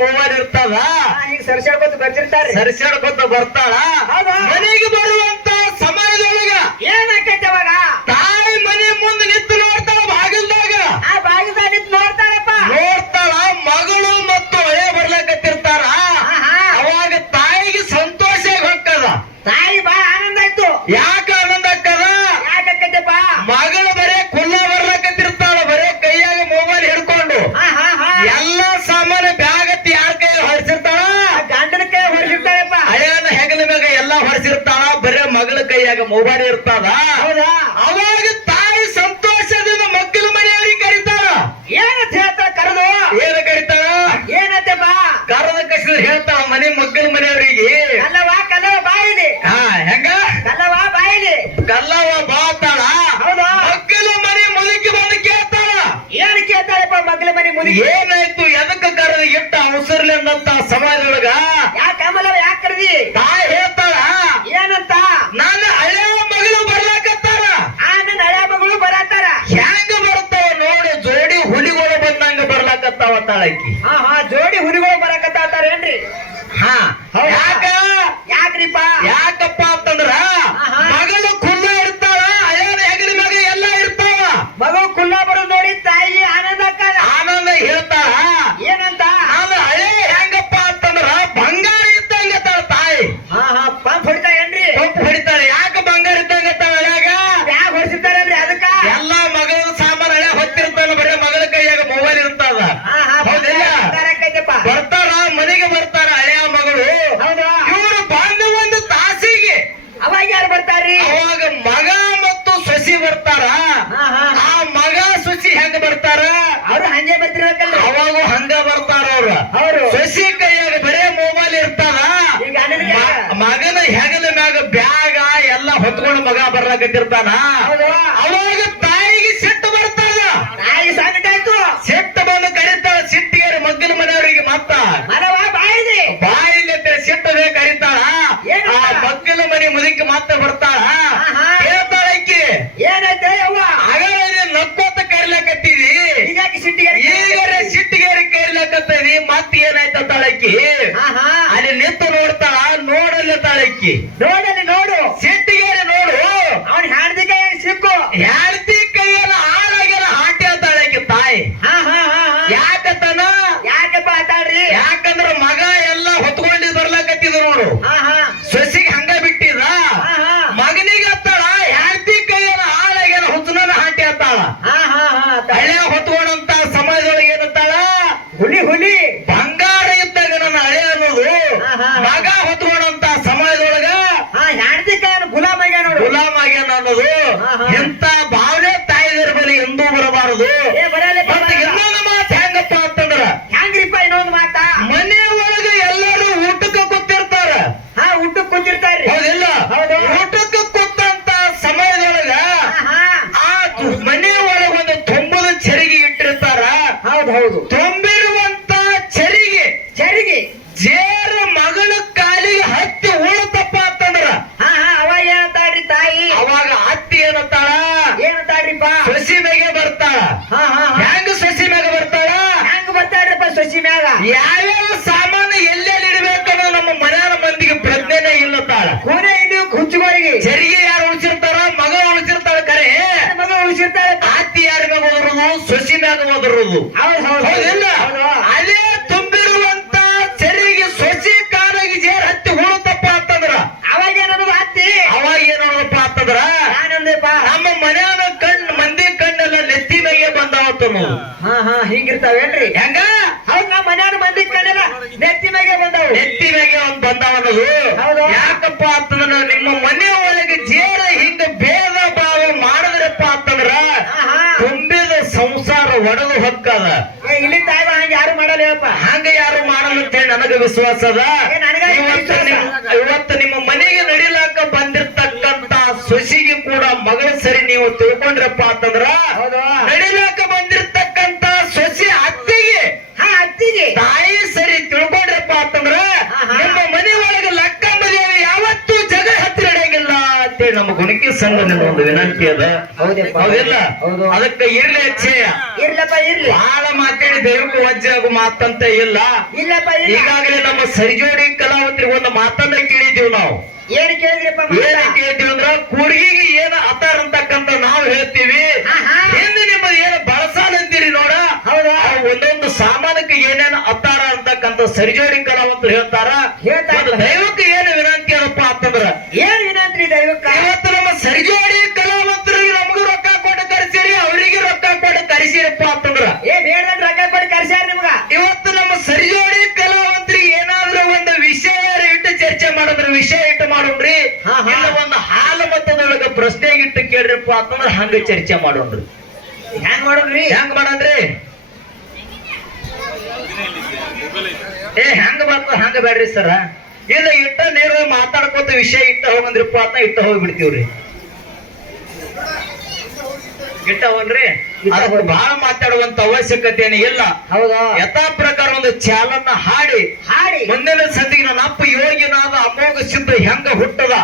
Mobile ಇರ್ತದ ಈಗ ಸರಿಸಾಡ್ಕೊತ ಬರ್ತಿರ್ತಾರೆ ಸರಿಸಾಡ್ಕೊತ ಬರ್ತಾಳ ಮನೆಗೆ ಬರುವಂತ ಸಮಯದೊಳಗ ಏನಾಕೈತೆ ಅವಾಗ ತಾಯಿ ಮನೆ ಮುಂದೆ ನಿಂತು ನೋಡ್ತಾಳ ಬಾಗಿಲ್ದಾಗ ಆ ಬಾಗಿಲ್ದಾಗ ನಿಂತು ನೋಡ್ತಾಳಪ್ಪ ನೋಡ್ತಾಳ ಮಗಳು ಮತ್ತು ಹಳೆ ಬರ್ಲಕತ್ತಿರ್ತಾರ ಅವಾಗ ತಾಯಿಗೆ ಸಂತೋಷ ಹೊಕ್ಕದ ತಾಯಿ ಬಾ ಆನಂದ ಆಯ್ತು ಯಾಕೆ ಆನಂದ ಆಕ್ಕದ ಯಾಕೈತೆಪ್ಪ ಮಗಳು ಬರೇ ಕುಲ್ಲ ಬರ್ಲಕತ್ತಿರ್ತಾಳ ಬರೇ ಕೈಯಾಗ ಮೊಬೈಲ್ ಹಿಡ್ಕೊಂಡು ಎಲ್ಲ ಸಾಮಾನ್ಯ ಬ್ಯಾಗ್ ಯಾರ ಕೈ ಹೊರಿಸಿರ್ತಾಳ ಗಂಡನ ಕೈ ಹೊರಿಸಿರ್ತಾಳಪ್ಪ ಹಳೆಯನ ಹೆಗಲ ಮ್ಯಾಗ ಎಲ್ಲಾ ಹೊರಿಸಿರ್ತಾಳ ಬರೇ ಮಗಳ ಕೈಯಾಗ ಮೊಬೈಲ್ ಇರ್ತದ ಹೌದಾ ಅವಾಗ ತಾಯಿ ಸಂತೋಷದಿಂದ ಮಕ್ಕಳ ಮನೆಯವರಿಗೆ ಕರೀತಾಳ ಏನಂತ ಹೇಳ್ತಾಳ ಕರೆದು ಏನ ಕರೀತಾಳ ಏನಂತೆಪ್ಪ ಕರದ ಕಸಿದ್ರೆ ಹೇಳ್ತಾಳ ಮನೆ ಮಕ್ಕಳ ಮನೆಯವರಿಗೆ ಕಲ್ಲವ ಬಾಯಿಲಿ ಹೆಂಗ ಕಲ್ಲವ ಬಾಯಿಲಿ ಕಲ್ಲವ ಬಾತಾಳ ಹೌದಾ ಮಕ್ಕಳ ಮನೆ ಮುದುಕಿ ಬಂದು ಕೇಳ್ತಾಳ ಏನ್ ಕೇಳ್ತಾಳಪ್ಪ ಮಗ್ಳ ಮನೆ ಮುದುಕಿ ಏನಾಯ್ತು ಎದಕ್ಕ ಕರೆದ ಎಟ್ಟ ಅವಸರ್ಲಿ ಅನ್ನಂತ ಸಮಾಜದೊಳಗ ಯಾಕೆ ಅಮಲವ ಯಾಕೆ ಕರೆದಿ ತಾಯಿ ಹೇಳ್ತಾಳ ಏನಂತ ನನ್ನ ಹಳೆಯ ಮಗಳು ಬರ್ಲಾಕತ್ತಾರ ನನ್ನ ಹಳೆ ಮಗಳು ಬರತ್ತಾರ ಹೆಂಗ ಬರ್ತಾವ ನೋಡಿ ಜೋಡಿ ಹುಲಿಗಳು ಬಂದಂಗ ಬರ್ಲಾಕತ್ತಾವ ತಾಳಕಿ ಜೋಡಿ ಹುಲಿಗಳು ಬರಕತ್ತಾರೇನ್ರಿ ಯಾಕ ಯಾಕ್ರಿಪ್ಪ ಯಾಕಪ್ಪ ಅಂತಂದ್ರ ಮಗಳು ಕುಲ್ಲ ಇರ್ತಾಳ ಹಳೆಯನ ಹೆಗಲ ಮ್ಯಾಗ ಎಲ್ಲ ಇರ್ತಾವ ಮಗಳು ಕುಲ್ಲ ಬರೋದು ನೋಡಿ ತಾಯಿಗೆ ಆನಂದ ಆಗ್ತದ ಆನಂದ ಹೇಳ್ತಾಳ ಏನಂತ ನಾನು ಹಳೆ ಹೆಂಗಪ್ಪ ಅಂತಂದ್ರ ಬಂಗಾರ ಇದ್ದಂಗ ತಾಯಿ ಪಂಪ್ ಹೊಡಿತಾ ಏನ್ರಿ ಪಂಪ್ ಹೊಡಿತಾಳೆ ಯಾಕೆ ಬಂಗಾರ ಇದ್ದಂಗ ಹಳೆಯಾಗ ಯಾಕೆ ಹೊಡಿಸಿರ್ತಾರಲ್ರಿ ಅದಕ್ಕ ಎಲ್ಲಾ ಮಗಳ ಸಾಮಾನು ಹಳೆ ಹೊತ್ತಿರ್ತಾನ ಬರೀ ಮಗಳ ಕೈಯಾಗ ಮೊಬೈಲ್ ಇರ್ತದ ಹೌದಿಲ್ಲ ಬರ್ತಾರ ಮನೆಗೆ ಬರ್ತಾರ ಹಳೆಯ ಮಗಳು ಇವರು ಬಂದ ಒಂದು ತಾಸಿಗೆ ಅವಾಗ ಯಾರು ಬರ್ತಾರ್ರಿ ಅವಾಗ ಮಗ ಮತ್ತು ಸೊಸಿ ಬರ್ತಾರ ಆ ಮಗ ಸೊಸಿ ಹೆಂಗ ಬರ್ತಾರ ಅವ್ರು ಹಂಗೆ ಬರ್ತಿರ್ಬೇಕಲ್ಲ ಅವಾಗ ಹಂಗ ಬರ್ತಾರ ಅವ್ರು ಸೊಸಿ ಕೈಯಾಗ ಬರೇ ಮೊಬೈಲ್ ಇರ್ತಾರ ಮಗನ ಹೆಗಲ ಮ್ಯಾಗ ಬ್ಯಾಗ ಎಲ್ಲ ಹೊತ್ಕೊಂಡು ಮಗ ಬರ್ಲಾಕತ್ತಿರ್ತಾನ ಅವಾಗ ತಾಯಿಗೆ ಸಿಟ್ಟು ಬರ್ತದ ತಾಯಿ ಸಾಕಾಯ್ತು ಸಿಟ್ಟು ಬಂದು ಕರೀತಾಳ ಸಿಟ್ಟಿಗೆ ಮಗ್ಗನ ಮನೆಯವರಿಗೆ ಮತ್ತ ಮನವ ಬಾಯಿದೆ ಬಾಯಿಲಿ ಸಿಟ್ಟದೆ ಕರೀತಾಳ ಆ ಮಗ್ಗನ ಮನೆ ಮುದುಕಿ ಮತ್ತೆ ಬರ್ತಾಳ ಹೇಳ್ತಾಳ ಅಕ್ಕಿ ಏನೈತೆ ಅವ್ವ ಹಾಗಾದ್ರೆ ನಕ್ಕೋತ ಕರಿಲಾಕತ್ತೀವಿ ಈಗ ಸಿಟ್ಟಿಗೆ ಕರಿಲಾಕತ್ತೀವಿ ಮತ್ತೆ ಏನಾಯ್ತ ತಾಳಕ್ಕಿ ಅಲ್ಲಿ ನಿಂತು ನೋಡ್ತಾಳ ನೋಡಲ್ಲ ತಾಳಕ್ಕಿ ನೋಡಲ್ಲಿ ನೋಡು ಸಿಟ್ಟಿಗೆ ನೋಡು ಅವ್ನ ಹ್ಯಾಂಡ್ದಿ ಕೈ ಸಿಕ್ಕು ಯಾರ್ತಿ ಕೈಯಲ್ಲ ಹಾಳಾಗ್ಯಾರ ಹಾಟಿ ತಾಳಕ್ಕಿ ತಾಯಿ ಯಾಕತನ ಯಾಕಪ್ಪ ಆತಾಡ್ರಿ ಯಾಕಂದ್ರ ಮಗ ಎಲ್ಲ ಹೊತ್ಕೊಂಡಿದ್ ಬರ್ಲಾಕತ್ತಿದ ನೋಡು ಸೊಸಿಗೆ ಹಂಗ ಬಿಟ್ಟಿದ ಮಗನಿಗೆ ಹತ್ತಾಳ ಯಾರ್ತಿ ಕೈಯಲ್ಲ ಹಾಳಾಗ್ಯಾರ ಹುಚ್ಚನ ಹಾಟಿ ಹತ್ತಾಳ ಹಳೆ ಹೊತ್ಕೊಂಡಂತ ಸಮಯದೊಳಗೆ ಏನತ್ತಾಳ ಹುಲಿ ಬಂಗಾರ ಇದ್ದಾಗ ನನ್ನ ಹಳೆ ಅನ್ನೋದು ಮಗ ಹೊತ್ಕೊಂಡಂತ ಸಮಯದೊಳಗ ಹ್ಯಾಂಡ್ದಿ ಕೈ ಗುಲಾಮ್ ಆಗ್ಯಾನ ನೋಡು ಗುಲಾಮ್ ಆಗ್ಯಾನ ಅನ್ನೋದು ಎಂತ ಭಾವನೆ ತಾಯಿದರ ಬಳಿ ಎಂದೂ ಬರಬಾರದು ಮತ್ತೆ ಇನ್ನೊಂದು ಮಾತು ಹೆಂಗಪ್ಪ ಅಂತಂದ್ರ ಹೆಂಗ್ರಿಪ್ಪ ಇನ್ನೊಂದು ಮಾತಾ ಮನೆ ಒಳಗ ಎಲ್ಲರೂ ಊಟಕ್ಕೆ ಕೂತಿರ್ತಾರ ಊಟಕ್ಕೆ ಕೂತಿರ್ತಾರ್ರಿ ಹೌದಿಲ್ಲ ಊಟಕ್ಕೆ ಕೂತಂತ ಸಮಯದೊಳಗ ಆ ಮನೆ ಒಳಗ ಒಂದು ತುಂಬದ ಚರಿಗೆ ಇಟ್ಟಿರ್ತಾರ ಹೌದು ತುಂಬಿರುವಂತ ಚರಿಗೆ ಜೇರ ಮಗಳ ಕಾಲಿಗೆ ಹತ್ತಿ ಉಳತಪ್ಪ ಅಂತಂದ್ರ ಅವಾಗ ಏನಂತಾಡ್ರಿ ತಾಯಿ ಅವಾಗ ಹತ್ತಿ ಏನಂತಾಡ್ರಿಪ್ಪ ಸೊಸಿ ಮ್ಯಾಗೆ ಬರ್ತಾಳ ಹೆಂಗ ಸೊಸಿ ಮ್ಯಾಗ ಬರ್ತಾಳ ಹೆಂಗ್ ಬರ್ತಾಡ್ರಿಪ್ಪ ಸೊಸಿ ಮ್ಯಾಗ ಯಾವ್ಯಾವ ಸಾಮಾನು ಎಲ್ಲೆಲ್ಲಿ ಇಡ್ಬೇಕನ್ನೋ ನಮ್ಮ ಮನೆಯ ಮಂದಿಗೆ ಪ್ರಜ್ಞೆನೇ ಇಲ್ಲತ್ತಾಳ ಕೋನೆ ಇದು ಹುಚ್ಚುಗಳಿಗೆ ಚರಿಗೆ ಯಾರು ಉಳಿಸಿರ್ತಾರ ಮಗ ಉಳಿಸಿರ್ತಾಳ ಕರೆ ಮಗ ಉಳಿಸಿರ್ತಾಳೆ ಹತ್ತಿ ಯಾರ ಮ್ಯಾಗ ಓದರುದು ಸೊಸಿ ಮ್ಯಾಗ ಓದರುದು ಹೌದಿಲ್ಲ ಅದೇ ತುಂಬಿರುವಂತ ಚರಿಗೆ ಸೊಸಿ ಕಾಲಾಗಿ ಜೇರ್ ಹತ್ತಿ ಹುಳುತ್ತಪ್ಪ ಅಂತಂದ್ರ ಅವಾಗ ಏನದು ಹತ್ತಿ ಅವಾಗ ಏನಪ್ಪ ಅಂತಂದ್ರ ನಮ್ಮ ಮನೆಯ ಮಂದಿ ಕಣ್ಣೆಲ್ಲ ನೆತ್ತಿ ಮ್ಯಾಗೆ ಬಂದಾವತ್ತ ಹಿಂಗಿರ್ತಾವೇನ್ರಿ ಹೆಂಗ ಹೌದ್ ನಮ್ಮ ಮನೆಯ ಮಂದಿ ಕಣ್ಣೆಲ್ಲ ನೆತ್ತಿ ಮ್ಯಾಗೆ ಬಂದಾವ ಅನ್ನೋದು ಯಾಕಪ್ಪ ಅಂತಂದ್ರ ನಿಮ್ಮ ಮನೆ ಒಳಗೆ ಜೇರ ಹಿಂಗ ಭೇದ ಭಾವ ಮಾಡಿದ್ರಪ್ಪ ಅಂತಂದ್ರ ತುಂಬಿದ ಸಂಸಾರ ಒಡೆದು ಹೊಕ್ಕದ ಇಲ್ಲಿ ತಾಯಿ ಹಂಗ ಯಾರು ಮಾಡಲ್ಲ ಹಂಗ ಯಾರು ಮಾಡಲ್ಲ ಅಂತ ಹೇಳಿ ನನಗ ವಿಶ್ವಾಸ ಅದ ಇವತ್ತು ನಿಮ್ಮ ಮನೆಗೆ ನಡಿಲಾಕ ಬಂದಿರ್ತಕ್ಕಂತ ಸೊಸಿಗೆ ಕೂಡ ಮಗಳ ಸರಿ ನೀವು ತಿಳ್ಕೊಂಡ್ರಪ್ಪ ಅಂತಂದ್ರ ನಡಿಲಾಕ ಬಂದಿರ್ತಕ್ಕಂತ ಸೊಸಿ ಅತ್ತಿಗೆ ತಾಯಿ ಸರಿ ತಿಳ್ಕೊಂಡ್ರಪ್ಪ ಅಂತಂದ್ರ ನಿಮ್ಮ ಮನೆ ಒಳಗೆ ಲಕ್ಕಂಬ ದೇವಿ ಯಾವತ್ತೂ ಜಗ ಹತ್ತಿರ ನಡೆಯಂಗಿಲ್ಲ ಅಂತೇಳಿ ನಮ್ಮ ಗುಣಕಿ ಸಂಘ ನಿನ್ನ ಒಂದು ವಿನಂತಿ ಅದ. ಹೌದಪ್ಪ. ಹೌದಿಲ್ಲ? ಹೌದು. ಅದಕ್ಕೆ ಇರ್ಲಿ ಅಕ್ಷಯ, ಇರ್ಲಪ್ಪ ಇರ್ಲಿ. ಬಹಳ ಮಾತಾಡಿ ದೈವಕ್ಕೆ ವಜ್ಜೆ ಆಗೋ ಮಾತಂತ ಇಲ್ಲ. ಇಲ್ಲಪ್ಪ ಇಲ್ಲ. ಈಗಾಗಲೇ ನಮ್ಮ ಸರಿಜೋಡಿ ಕಲಾವಂತರಿಗೆ ಒಂದು ಮಾತನ್ನ ಕೇಳಿದೀವಿ ನಾವು. ಏನ್ ಕೇಳಿದ್ರಿಪ್ಪ? ಏನ್ ಕೇಳ್ತೀವಿ ಅಂದ್ರ ಕೂಡ್ಗಿಗೆ ಏನ ಅತ್ತಾರ ಅಂತಕ್ಕಂತ ನಾವು ಹೇಳ್ತೀವಿ. ಆಹಾ. ಹಿಂದೆ ನಿಮ್ಮದು ಏನು ಬಳಸಾಲ ಅಂತೀರಿ ನೋಡ, ಹೌದಾ? ಅವು ಒಂದೊಂದು ಸಾಮಾನಕ್ಕೆ ಏನೇನು ಅತ್ತಾರ ಅಂತಕ್ಕಂತ ಸರಿಜೋಡಿ ಕಲಾವಂತರು ಹೇಳ್ತಾರ. ಹೇಳ್ತಾರೆ. ಒಂದು ದೈವಕ್ಕೆ ಏನು ವಿನಂತಿ ಅದಪ್ಪ ಅಂತಂದ್ರ, ಏನ್ ವಿನಂತಿ ದೈವಕ್ಕ? ಇವತ್ತು ನಮ್ಮ ಸರಿಜೋಡಿ ಕಲಾವಂತರಿಗೆ ನಮಗೂ ರೊಕ್ಕ ಕೊಟ್ಟು ಕರೆಸಿರಿ, ಅವರಿಗೆ ರೊಕ್ಕ ಕೊಟ್ಟು ಕರೆಸಿರಪ್ಪ ಅಂತಂದ್ರ, ಏ ಬೇಡ ರೊಕ್ಕ ಕೊಟ್ಟು ಕರ್ಸ್ಯಾರ ನಿಮ್ಗ. ಇವತ್ತು ನಮ್ಮ ಸರಿಜೋಡಿ ಕಲಾವಂತರಿಗೆ ಏನಾದ್ರೂ ಒಂದು ವಿಷಯ ಇಟ್ಟು ಚರ್ಚೆ ಮಾಡಿದ್ರ, ವಿಷಯ ಇಟ್ಟು ಮಾಡೋಣ್ರಿ. ಹಾ, ಹಾ. ಇಲ್ಲ ಒಂದು ಹಾಲು ಮತದೊಳಗ ಪ್ರಶ್ನೆ ಇಟ್ಟು ಕೇಳ್ರಿಪ್ಪ ಅಂತಂದ್ರ ಹಂಗ ಚರ್ಚೆ ಮಾಡೋಣ್ರಿ. ಹೆಂಗ್ ಮಾಡೋದ್ರಿ? ಹೆಂಗ್ ಮಾಡನ್ರಿ? ಹೆಂಗ ಬರ್ತದ ಹಂಗ ಬೇಡ್ರಿ ಸರ. ಇಲ್ಲ ಇಟ್ಟ ನೇರವಾಗಿ ಮಾತಾಡ್ಕೋತ ವಿಷಯ ಇಟ್ಟ ಹೋಗಂದ್ರಿಪ್ಪ ಅಂತ ಇಟ್ಟ ಹೋಗ್ಬಿಡ್ತೀವ್ರಿ. ಇಟ್ಟವಲ್ರಿ, ಅದಕ್ಕೆ ಬಹಳ ಮಾತಾಡುವಂತ ಅವಶ್ಯಕತೆ ಇಲ್ಲ. ಹೌದಾ? ಯಥಾ ಪ್ರಕಾರ ಒಂದು ಚಾಲನ್ನ ಹಾಡಿ ಹಾಡಿ ಮುಂದಿನ ಸಂದಿಗೆ ನನ್ನ ಅಪ್ಪ ಯೋಗಿನಾದ ಅಮೋಘ ಸಿದ್ಧ ಹೆಂಗ ಹುಟ್ಟದ